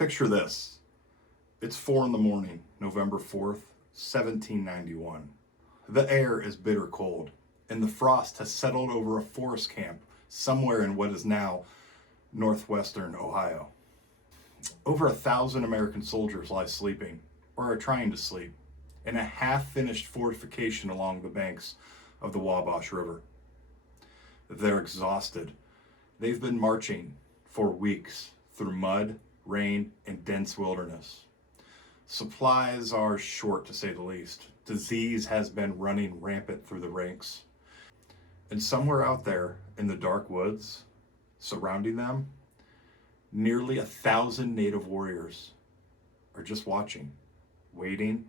Picture this. It's 4 in the morning, November 4th, 1791. The air is bitter cold, and the frost has settled over a forest camp somewhere in what is now northwestern Ohio. Over 1,000 American soldiers lie sleeping, or are trying to sleep, in a half-finished fortification along the banks of the Wabash River. They're exhausted. They've been marching for weeks through mud, rain, and dense wilderness. Supplies are short, to say the least. Disease has been running rampant through the ranks. And somewhere out there in the dark woods, surrounding them, nearly 1,000 native warriors are just watching, waiting,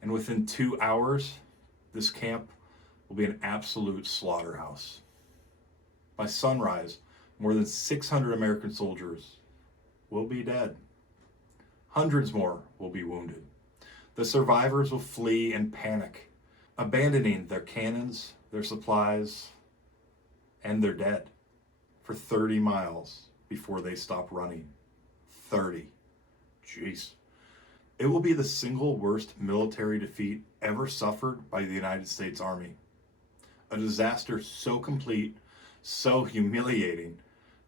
and within 2 hours, this camp will be an absolute slaughterhouse. By sunrise, more than 600 American soldiers will be dead. Hundreds more will be wounded. The survivors will flee and panic, abandoning their cannons, their supplies, and their dead for 30 miles before they stop running. 30. Jeez. It will be the single worst military defeat ever suffered by the United States Army. A disaster so complete, so humiliating,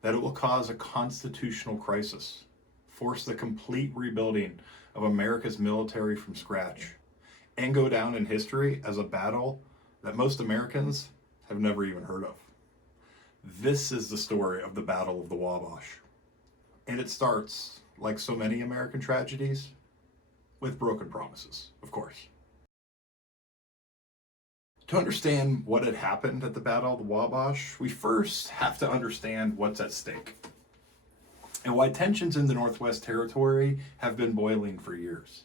that it will cause a constitutional crisis, force the complete rebuilding of America's military from scratch, and go down in history as a battle that most Americans have never even heard of. This is the story of the Battle of the Wabash. And it starts, like so many American tragedies, with broken promises, of course. To understand what had happened at the Battle of the Wabash, we first have to understand what's at stake and why tensions in the Northwest Territory have been boiling for years.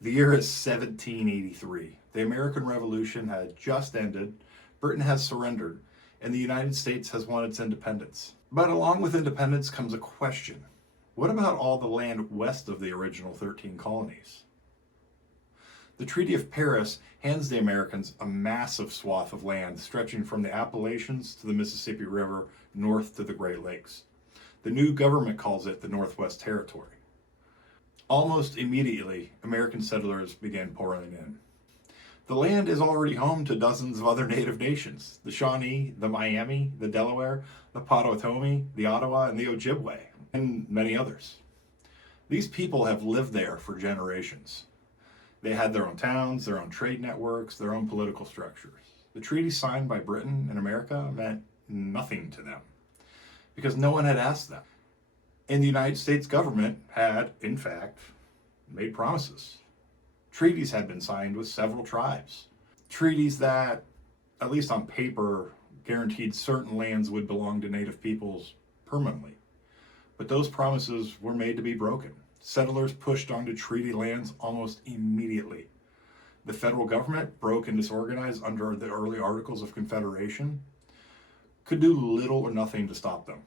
The year is 1783. The American Revolution had just ended, Britain has surrendered, and the United States has won its independence. But along with independence comes a question. What about all the land west of the original 13 colonies? The Treaty of Paris hands the Americans a massive swath of land stretching from the Appalachians to the Mississippi River north to the Great Lakes. The new government calls it the Northwest Territory. Almost immediately, American settlers began pouring in. The land is already home to dozens of other native nations: the Shawnee, the Miami, the Delaware, the Potawatomi, the Ottawa, and the Ojibwe, and many others. These people have lived there for generations. They had their own towns, their own trade networks, their own political structures. The treaty signed by Britain and America meant nothing to them because no one had asked them. And the United States government had, in fact, made promises. Treaties had been signed with several tribes. Treaties that, at least on paper, guaranteed certain lands would belong to native peoples permanently. But those promises were made to be broken. Settlers pushed onto treaty lands almost immediately. The federal government, broke and disorganized under the early Articles of Confederation, could do little or nothing to stop them.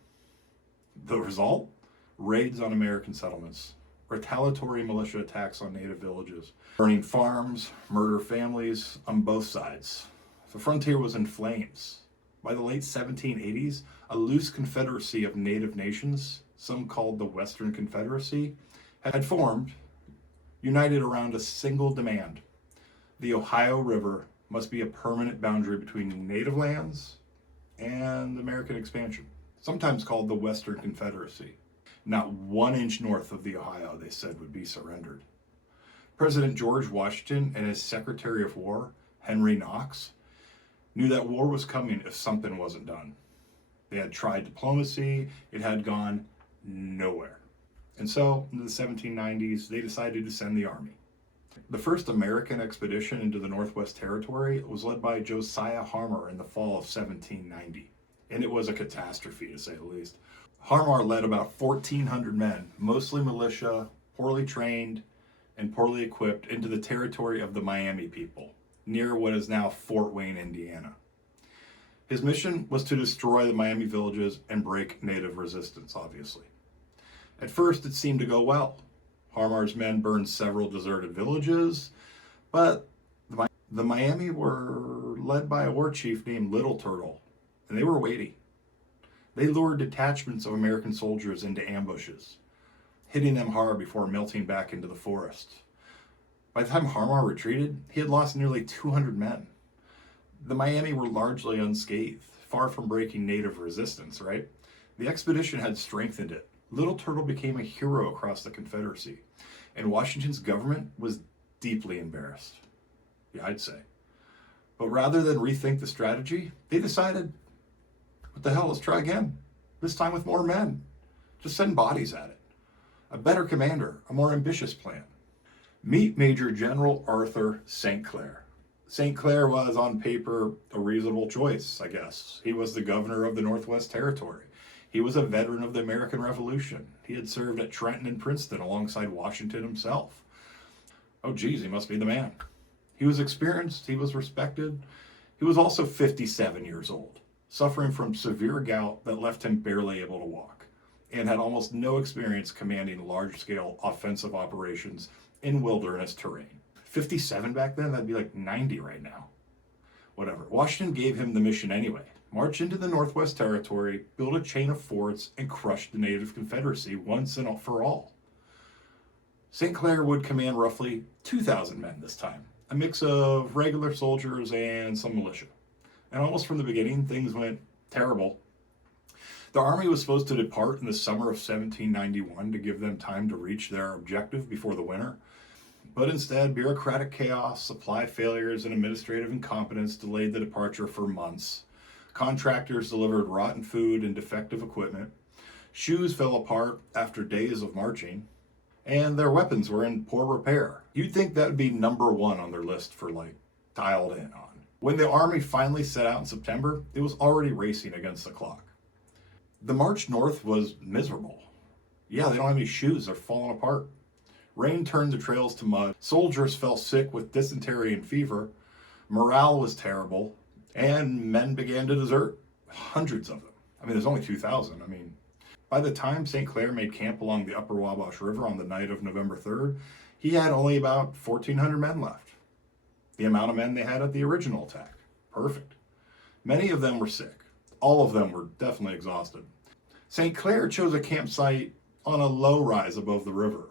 The result? Raids on American settlements, retaliatory militia attacks on native villages, burning farms, murder families on both sides. The frontier was in flames. By the late 1780s, a loose confederacy of native nations, some called the Western Confederacy, had formed, united around a single demand. The Ohio River must be a permanent boundary between native lands and American expansion, sometimes called the Western Confederacy. Not 1 inch north of the Ohio, they said, would be surrendered. President George Washington and his Secretary of War, Henry Knox, knew that war was coming if something wasn't done. They had tried diplomacy, it had gone nowhere. And so, in the 1790s, they decided to send the army. The first American expedition into the Northwest Territory was led by Josiah Harmar in the fall of 1790, and it was a catastrophe, to say the least. Harmar led about 1,400 men, mostly militia, poorly trained, and poorly equipped, into the territory of the Miami people, near what is now Fort Wayne, Indiana. His mission was to destroy the Miami villages and break native resistance, obviously. At first, it seemed to go well. Harmar's men burned several deserted villages, but the Miami were led by a war chief named Little Turtle, and they were weighty. They lured detachments of American soldiers into ambushes, hitting them hard before melting back into the forest. By the time Harmar retreated, he had lost nearly 200 men. The Miami were largely unscathed, far from breaking native resistance, right? The expedition had strengthened it. Little Turtle became a hero across the Confederacy, and Washington's government was deeply embarrassed. Yeah, I'd say. But rather than rethink the strategy, they decided, what the hell, let's try again. This time with more men. Just send bodies at it. A better commander, a more ambitious plan. Meet Major General Arthur St. Clair. St. Clair was, on paper, a reasonable choice, I guess. He was the governor of the Northwest Territory. He was a veteran of the American Revolution. He had served at Trenton and Princeton alongside Washington himself. Oh, geez, he must be the man. He was experienced, he was respected. He was also 57 years old, suffering from severe gout that left him barely able to walk, and had almost no experience commanding large-scale offensive operations in wilderness terrain. 57 back then, that'd be like 90 right now. Whatever. Washington gave him the mission anyway. March into the Northwest Territory, build a chain of forts, and crush the native Confederacy once and for all. St. Clair would command roughly 2,000 men this time, a mix of regular soldiers and some militia. And almost from the beginning, things went terrible. The army was supposed to depart in the summer of 1791 to give them time to reach their objective before the winter. But instead, bureaucratic chaos, supply failures, and administrative incompetence delayed the departure for months. Contractors delivered rotten food and defective equipment. Shoes fell apart after days of marching. And their weapons were in poor repair. You'd think that would be number one on their list for, dialed in on. When the army finally set out in September, it was already racing against the clock. The march north was miserable. Yeah, they don't have any shoes. They're falling apart. Rain turned the trails to mud. Soldiers fell sick with dysentery and fever. Morale was terrible. And men began to desert. Hundreds of them. There's only 2,000. By the time St. Clair made camp along the upper Wabash River on the night of November 3rd, he had only about 1,400 men left. The amount of men they had at the original attack. Perfect. Many of them were sick. All of them were definitely exhausted. St. Clair chose a campsite on a low rise above the river.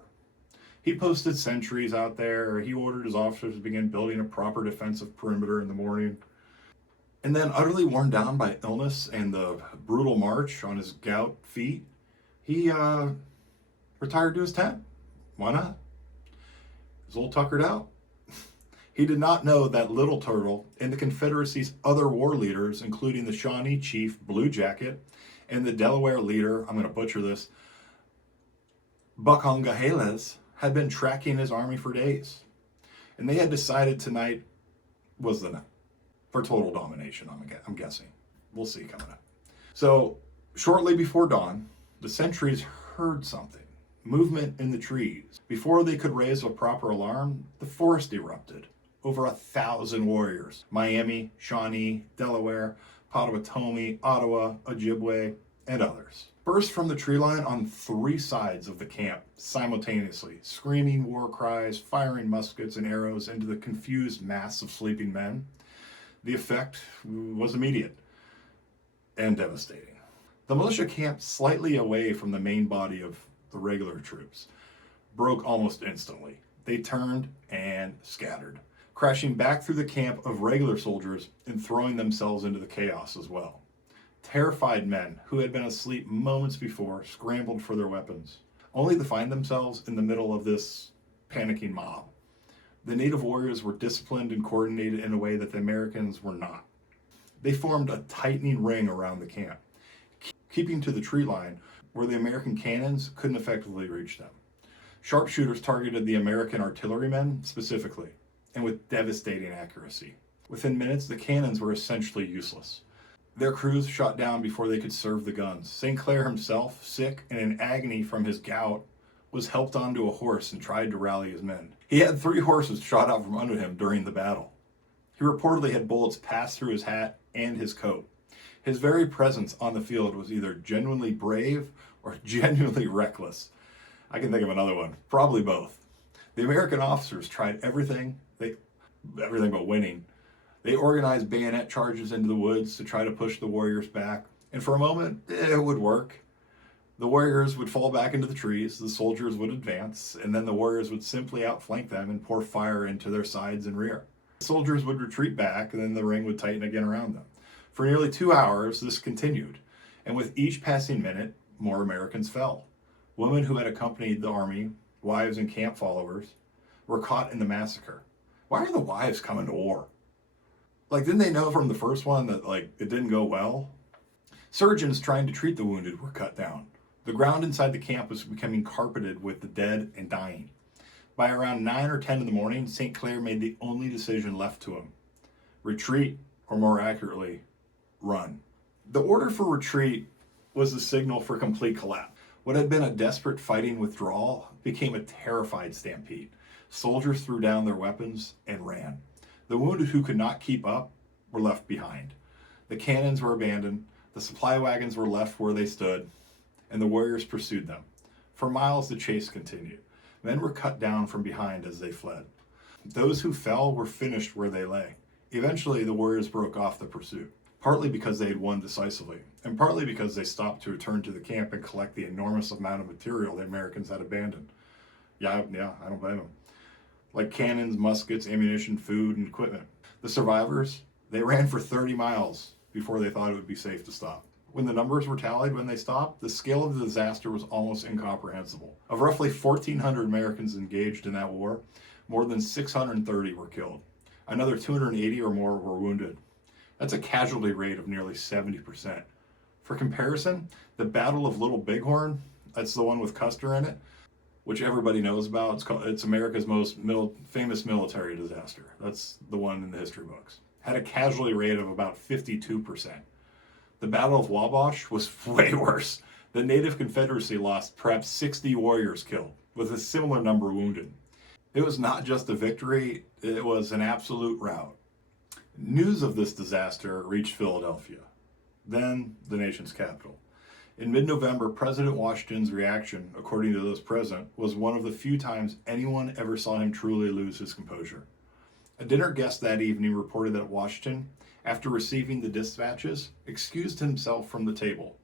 He posted sentries out there. He ordered his officers to begin building a proper defensive perimeter in the morning. And then, utterly worn down by illness and the brutal march on his gout feet, he retired to his tent. Why not? He was all tuckered out. He did not know that Little Turtle and the Confederacy's other war leaders, including the Shawnee chief Blue Jacket and the Delaware leader, I'm going to butcher this, Buckhongaheles, had been tracking his army for days. And they had decided tonight was the night for total domination, I'm guessing. We'll see coming up. So, shortly before dawn, the sentries heard something. Movement in the trees. Before they could raise a proper alarm, the forest erupted. Over 1,000 warriors. Miami, Shawnee, Delaware, Potawatomi, Ottawa, Ojibwe, and others burst from the tree line on 3 sides of the camp simultaneously, screaming war cries, firing muskets and arrows into the confused mass of sleeping men. The effect was immediate and devastating. The militia camped slightly away from the main body of the regular troops broke almost instantly. They turned and scattered, crashing back through the camp of regular soldiers and throwing themselves into the chaos as well. Terrified men who had been asleep moments before scrambled for their weapons, only to find themselves in the middle of this panicking mob. The native warriors were disciplined and coordinated in a way that the Americans were not. They formed a tightening ring around the camp, keeping to the tree line where the American cannons couldn't effectively reach them. Sharpshooters targeted the American artillerymen specifically, and with devastating accuracy. Within minutes, the cannons were essentially useless. Their crews shot down before they could serve the guns. St. Clair himself, sick and in agony from his gout, was helped onto a horse and tried to rally his men. He had 3 horses shot out from under him during the battle. He reportedly had bullets pass through his hat and his coat. His very presence on the field was either genuinely brave or genuinely reckless. I can think of another one, probably both. The American officers tried everything but winning. They organized bayonet charges into the woods to try to push the warriors back, and for a moment, it would work. The warriors would fall back into the trees, the soldiers would advance, and then the warriors would simply outflank them and pour fire into their sides and rear. The soldiers would retreat back, and then the ring would tighten again around them. For nearly 2 hours, this continued, and with each passing minute, more Americans fell. Women who had accompanied the army, wives and camp followers, were caught in the massacre. Why are the wives coming to war? Like, didn't they know from the first one that, like, it didn't go well? Surgeons trying to treat the wounded were cut down. The ground inside the camp was becoming carpeted with the dead and dying. By around 9 or 10 in the morning, St. Clair made the only decision left to him: retreat, or more accurately, run. The order for retreat was the signal for complete collapse. What had been a desperate fighting withdrawal became a terrified stampede. Soldiers threw down their weapons and ran. The wounded who could not keep up were left behind. The cannons were abandoned, the supply wagons were left where they stood, and the warriors pursued them. For miles the chase continued. Men were cut down from behind as they fled. Those who fell were finished where they lay. Eventually the warriors broke off the pursuit, partly because they had won decisively, and partly because they stopped to return to the camp and collect the enormous amount of material the Americans had abandoned. Yeah, I don't blame them. Like cannons, muskets, ammunition, food, and equipment. The survivors, they ran for 30 miles before they thought it would be safe to stop. When the numbers were tallied when they stopped, the scale of the disaster was almost incomprehensible. Of roughly 1,400 Americans engaged in that war, more than 630 were killed. Another 280 or more were wounded. That's a casualty rate of nearly 70%. For comparison, the Battle of Little Bighorn, that's the one with Custer in it, which everybody knows about. It's America's most famous military disaster. That's the one in the history books. Had a casualty rate of about 52%. The Battle of Wabash was way worse. The Native Confederacy lost perhaps 60 warriors killed, with a similar number wounded. It was not just a victory, it was an absolute rout. News of this disaster reached Philadelphia, then the nation's capital. In mid-November, President Washington's reaction, according to those present, was one of the few times anyone ever saw him truly lose his composure. A dinner guest that evening reported that Washington, after receiving the dispatches, excused himself from the table.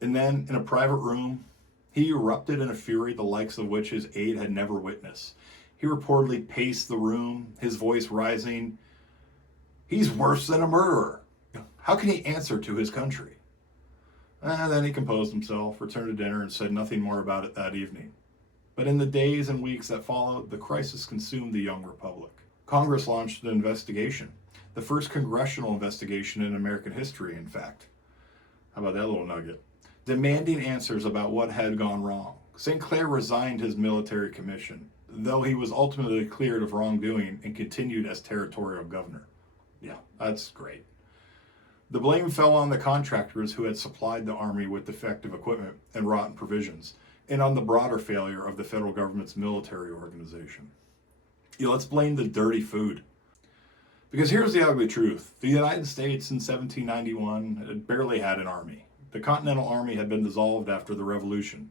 And then, in a private room, he erupted in a fury the likes of which his aide had never witnessed. He reportedly paced the room, his voice rising. "He's worse than a murderer. How can he answer to his country?" Then he composed himself, returned to dinner, and said nothing more about it that evening. But in the days and weeks that followed, the crisis consumed the young republic. Congress launched an investigation, the first congressional investigation in American history, in fact. How about that little nugget? Demanding answers about what had gone wrong. St. Clair resigned his military commission, though he was ultimately cleared of wrongdoing and continued as territorial governor. Yeah, that's great. The blame fell on the contractors who had supplied the army with defective equipment and rotten provisions, and on the broader failure of the federal government's military organization. Let's blame the dirty food. Because here's the ugly truth. The United States in 1791 had barely had an army. The Continental Army had been dissolved after the Revolution.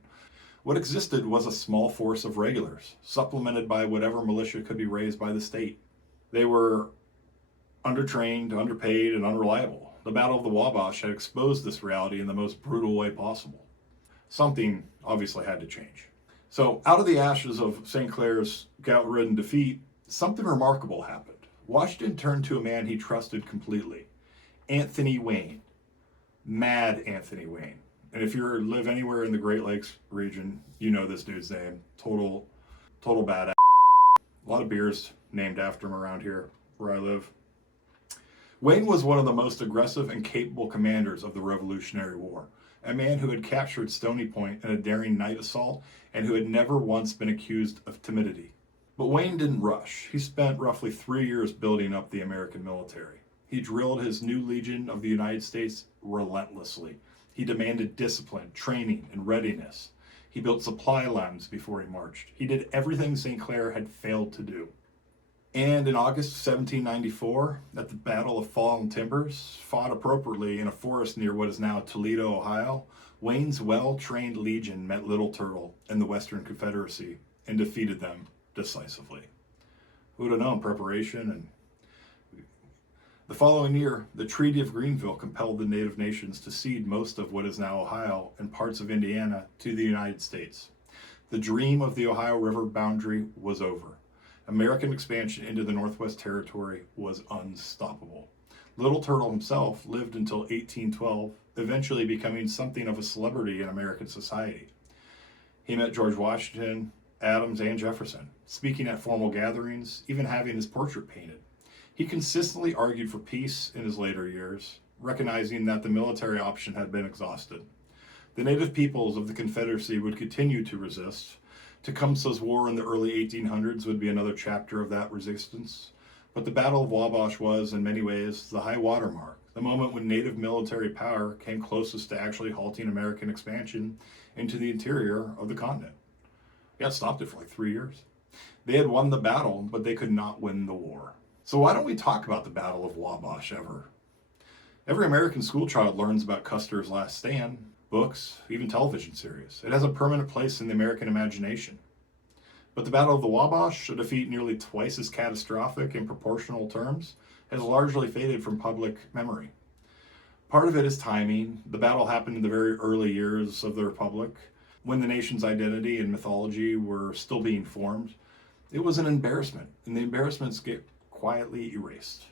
What existed was a small force of regulars, supplemented by whatever militia could be raised by the state. They were undertrained, underpaid, and unreliable. The Battle of the Wabash had exposed this reality in the most brutal way possible. Something obviously had to change. So out of the ashes of St. Clair's gout-ridden defeat, something remarkable happened. Washington turned to a man he trusted completely, Anthony Wayne. Mad Anthony Wayne. And if you live anywhere in the Great Lakes region, you know this dude's name. Total badass. A lot of beers named after him around here where I live. Wayne was one of the most aggressive and capable commanders of the Revolutionary War, a man who had captured Stony Point in a daring night assault and who had never once been accused of timidity. But Wayne didn't rush. He spent roughly 3 years building up the American military. He drilled his new Legion of the United States relentlessly. He demanded discipline, training, and readiness. He built supply lines before he marched. He did everything St. Clair had failed to do. And in August 1794, at the Battle of Fallen Timbers, fought appropriately in a forest near what is now Toledo, Ohio, Wayne's well-trained legion met Little Turtle and the Western Confederacy and defeated them decisively. Who would have known preparation and The following year, the Treaty of Greenville compelled the native nations to cede most of what is now Ohio and parts of Indiana to the United States. The dream of the Ohio River boundary was over. American expansion into the Northwest Territory was unstoppable. Little Turtle himself lived until 1812, eventually becoming something of a celebrity in American society. He met George Washington, Adams, and Jefferson, speaking at formal gatherings, even having his portrait painted. He consistently argued for peace in his later years, recognizing that the military option had been exhausted. The native peoples of the Confederacy would continue to resist. Tecumseh's War in the early 1800s would be another chapter of that resistance. But the Battle of Wabash was, in many ways, the high watermark, the moment when native military power came closest to actually halting American expansion into the interior of the continent. They had stopped it for like 3 years. They had won the battle, but they could not win the war. So why don't we talk about the Battle of Wabash ever? Every American schoolchild learns about Custer's Last Stand, books, even television series. It has a permanent place in the American imagination. But the Battle of the Wabash, a defeat nearly twice as catastrophic in proportional terms, has largely faded from public memory. Part of it is timing. The battle happened in the very early years of the Republic, when the nation's identity and mythology were still being formed. It was an embarrassment, and the embarrassments get quietly erased.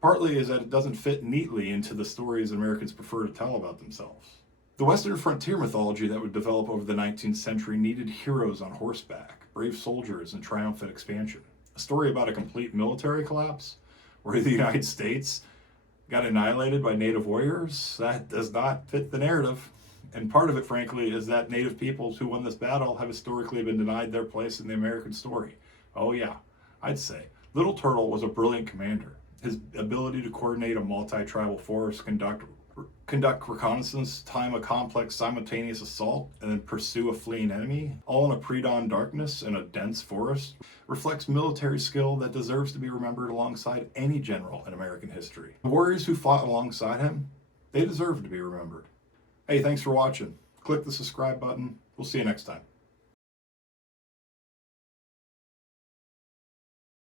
Partly is that it doesn't fit neatly into the stories Americans prefer to tell about themselves. The Western frontier mythology that would develop over the 19th century needed heroes on horseback, brave soldiers, and triumphant expansion. A story about a complete military collapse, where the United States got annihilated by native warriors, that does not fit the narrative. And part of it, frankly, is that native peoples who won this battle have historically been denied their place in the American story. Oh yeah, I'd say. Little Turtle was a brilliant commander. His ability to coordinate a multi-tribal force, conduct reconnaissance, time a complex simultaneous assault, and then pursue a fleeing enemy, all in a pre-dawn darkness in a dense forest, reflects military skill that deserves to be remembered alongside any general in American history. The warriors who fought alongside him, they deserve to be remembered. Hey, thanks for watching. Click the subscribe button. We'll see you next time.